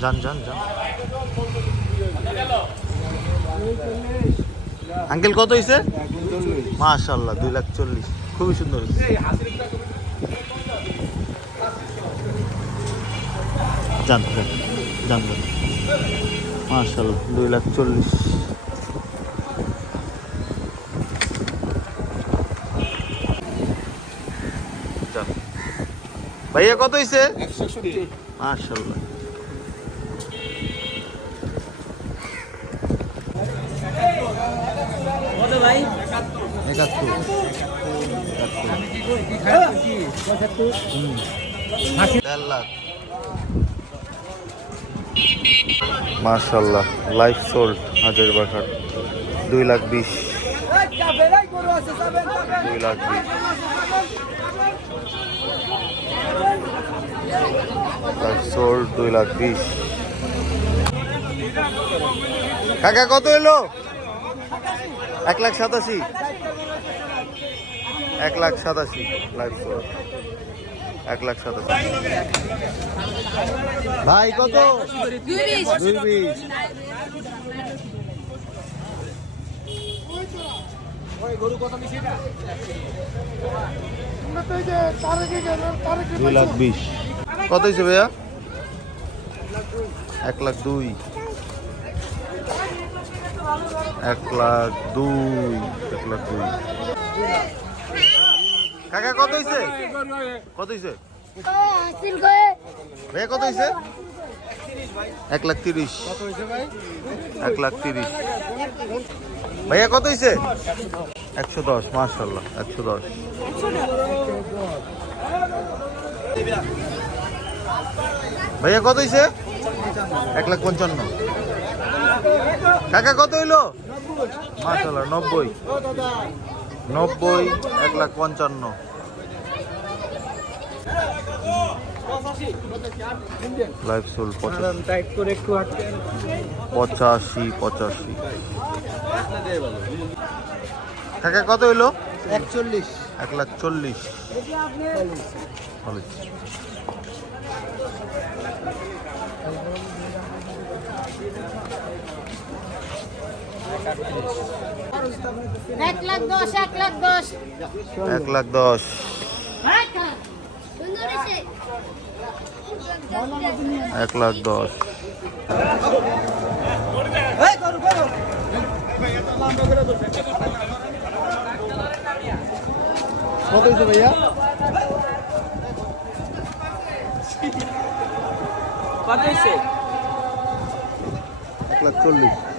যান যান যান। আঙ্কেল কত হয়েছে? মাশাআল্লাহ 2,40,000, খুবই সুন্দর হয়েছে। যান যান যান যান। মাশাআল্লাহ 2,40,000। ভাইয়া কত হয়েছে? মাশাআল্লাহ। কত ভাই? 71। মাশাআল্লাহ লাইফ সোল্ড হাজার বাখার 2,20,000। 2,20,000 লাইফ সোল্ড 2,20,000। কাকা কত এলো? 1,87,000। 1,87,000 লাইফ সোল্ড। 1,87,000। ভাই কত? 2,20,000। গরু কত মিশে না? 2,20,000। কত হয়েছে ভাইয়া? 1,02,000। 1,02,000। 1,02,000। কাকা কত হয়েছে? কত হয়েছে ভাইয়া? কত হয়েছে? 1,30,000। 1,30,000 ভাইয়া কত হয়েছে? 110। মাশাআল্লাহ 110। ভাইয়া কত হয়েছে? 1,55,000। কাকা কত হইলো? মাশাআল্লাহ 90। 1,55,000। লাইফ সোল 85। কাকা কত হইলো? 41। 1,40,000। এক লাখ দশ 1,10,000। 1,10,000। কত হয়েছে ভাইয়া? কত হয়েছে? 1,40,000।